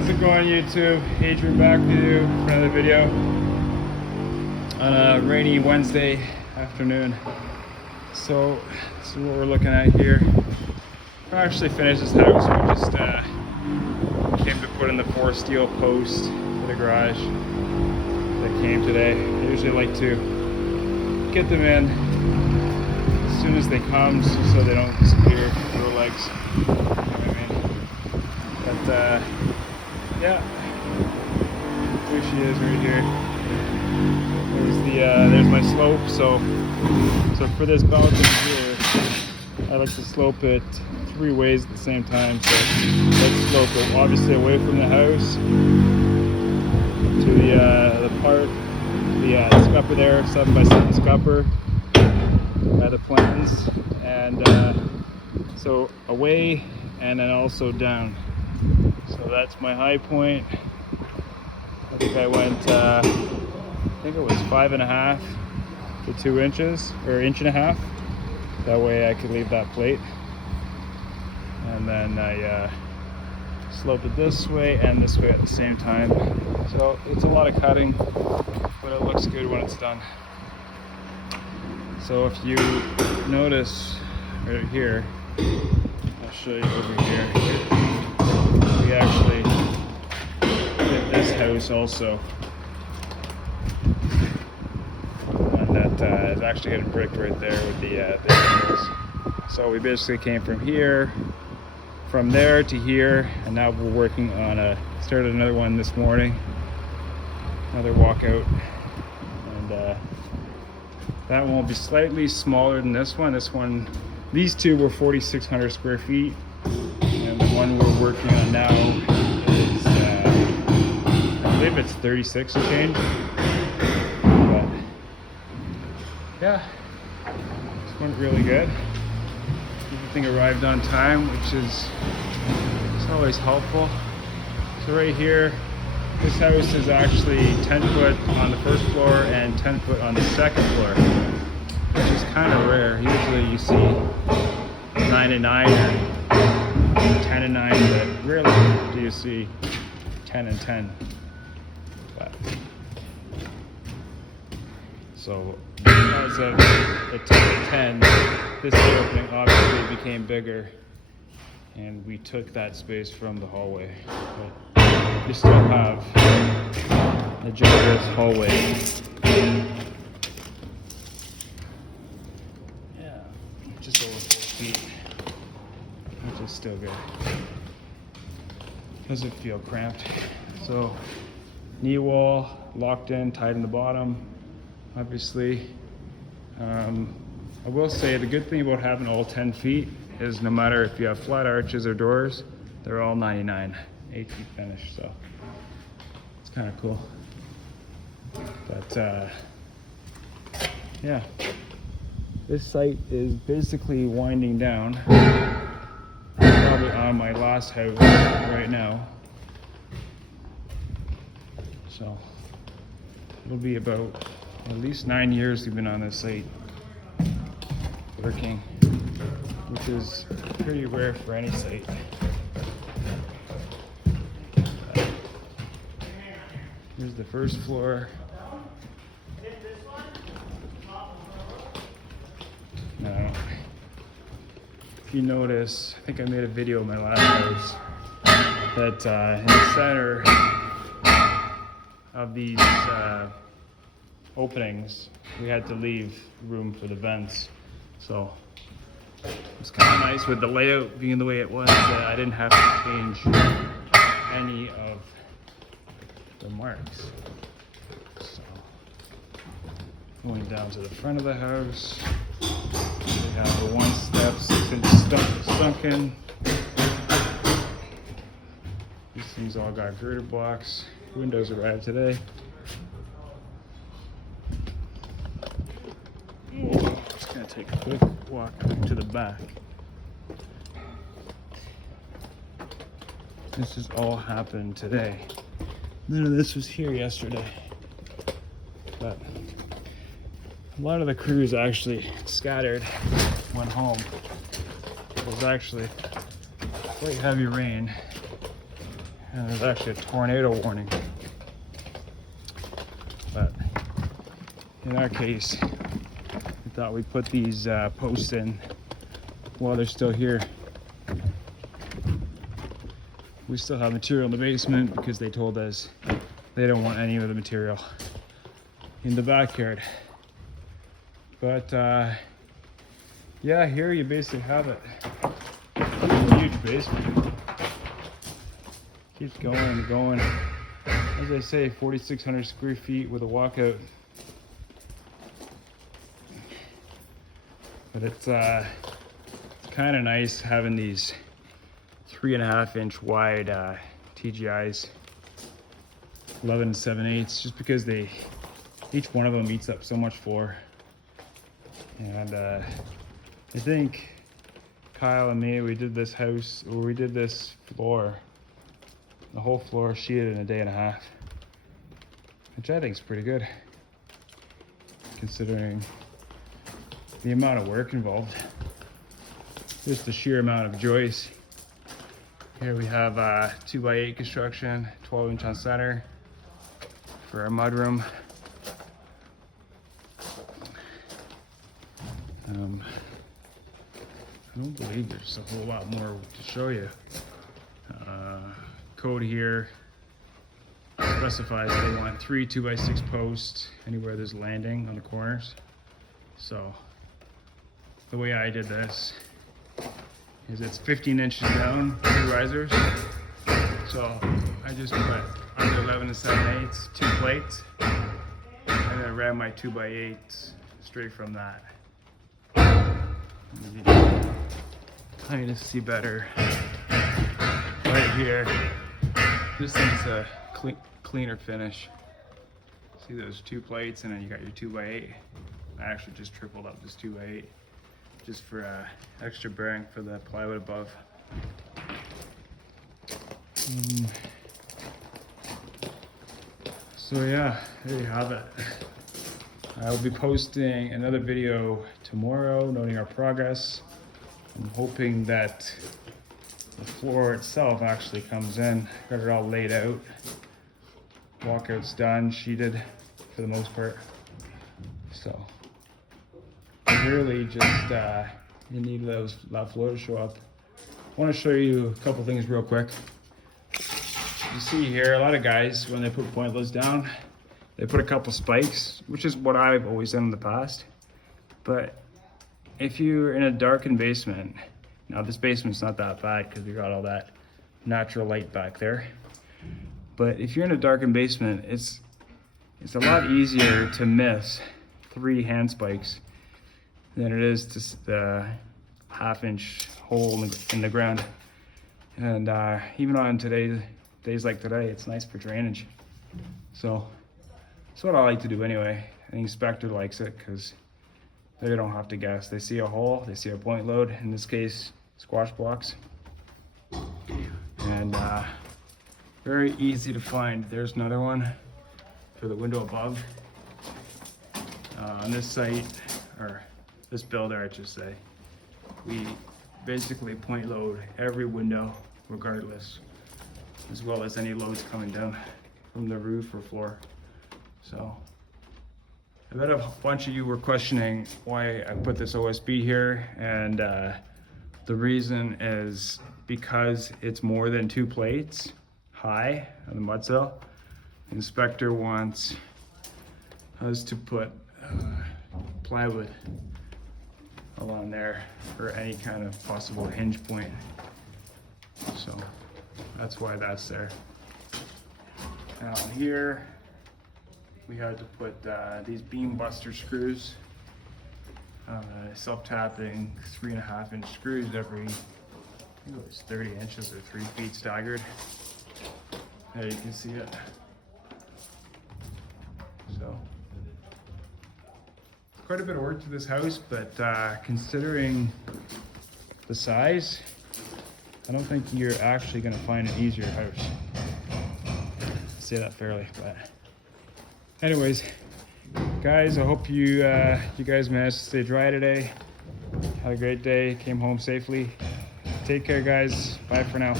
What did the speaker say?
How's it going, YouTube? Adrian back with you for another video on a rainy Wednesday afternoon. So this is what we're looking at here. We actually finished this house. We just came to put in the 4 steel posts for the garage that came today. I usually like to get them in as soon as they come, so they don't disappear through the legs. You know what I mean? But yeah, there she is right here. There's my slope. So for this balcony here, I like to slope it 3 ways at the same time. So let's slope it obviously away from the house to the part, the scupper there, 7x7 scupper, the plans, and so away and then also down. So that's my high point. I think I went, I think it was 5.5 to 2 inches, or 1.5 inches. That way I could leave that plate. And then I slope it this way and this way at the same time. So it's a lot of cutting, but it looks good when it's done. So if you notice right here, I'll show you over here. We actually did this house also, and that is actually getting bricked right there with the windows. So we basically came from here, from there to here, and now we're working on started another one this morning, another walkout, and that one will be slightly smaller than this one. These two were 4,600 square feet. And the one we're working on now is, I believe it's 36 and change. But yeah, this went really good. Everything arrived on time, which is always helpful. So right here, this house is actually 10 foot on the first floor and 10 foot on the second floor, which is kind of rare. Usually you see 9 and 9 or 10 and 9, but rarely do you see 10 and 10. But, so because of the 10 and 10, this opening obviously became bigger, and we took that space from the hallway. But you still have a generous hallway. Yeah, just over 4 feet. Which is still good. Doesn't feel cramped. So knee wall locked in, tight in the bottom, obviously. I will say the good thing about having all 10 feet is no matter if you have flat arches or doors, they're all 99, 8 feet finish. So it's kind of cool. But yeah, this site is basically winding down. Probably on my last house right now. So it'll be about at least 9 years we've been on this site working, which is pretty rare for any site. Here's the first floor. Now, if you notice, I think I made a video of my last house that in the center of these openings, we had to leave room for the vents. So it's kind of nice with the layout being the way it was that I didn't have to change any of the marks. So going down to the front of the house, we have the 1 step 6 inch sunken. These things all got girder blocks. Windows arrived today. Just gonna take a quick walk to the back. This has all happened today. None of this was here yesterday. But a lot of the crews actually scattered, went home. It was actually quite heavy rain. And there's actually a tornado warning. But in our case, we thought we'd put these posts in while they're still here. We still have material in the basement because they told us they don't want any of the material in the backyard. But yeah, here you basically have it. Huge basement. Keeps going and going. As I say, 4,600 square feet with a walkout. But it's kind of nice having these 3.5-inch wide TGIs, 11 7/8, just because each one of them eats up so much floor. And I think Kyle and me, we did this house, or we did this floor, the whole floor sheeted in a day and a half, which I think is pretty good, considering the amount of work involved. Just the sheer amount of joists. Here we have 2x8 construction, 12-inch on center for our mudroom. I don't believe there's a whole lot more to show you. Code here specifies they want 3 2x6 posts anywhere there's landing on the corners. So the way I did this is it's 15 inches down, 2 risers. So I just put under 11 7/8, 2 plates, and then ran my 2x8 straight from that. Kind of see better right here. This thing's a cleaner finish. See those 2 plates, and then you got your 2x8. I actually just tripled up this 2x8 just for extra bearing for the plywood above. So yeah, there you have it. I will be posting another video tomorrow noting our progress. I'm hoping that the floor itself actually comes in. Got it all laid out. Walkout's done, sheeted for the most part. So really just you need that floor to show up. I want to show you a couple things real quick. You see here, a lot of guys, when they put pointless down, they put a couple spikes, which is what I've always done in the past. But if you're in a darkened basement, now this basement's not that bad because we got all that natural light back there. But if you're in a darkened basement, it's a lot easier to miss 3 hand spikes than it is to the 1/2-inch hole in the ground. And even on days like today, it's nice for drainage. So that's what I like to do anyway. I think Spectre likes it because they don't have to guess. They see a hole, they see a point load, in this case, squash blocks. And very easy to find. There's another one for the window above. On this site, or this builder, I should say, we basically point load every window regardless, as well as any loads coming down from the roof or floor. So I bet a bunch of you were questioning why I put this OSB here, and the reason is because it's more than 2 plates high on the mud cell. The inspector wants us to put plywood along there for any kind of possible hinge point. So that's why that's there. Now here we had to put these beam buster screws, self-tapping 3.5-inch screws every, I think it was 30 inches or 3 feet staggered. There you can see it. So quite a bit of work to this house, but considering the size, I don't think you're actually going to find an easier house. I say that fairly, but anyways, guys, I hope you guys managed to stay dry today. Had a great day, came home safely. Take care, guys. Bye for now.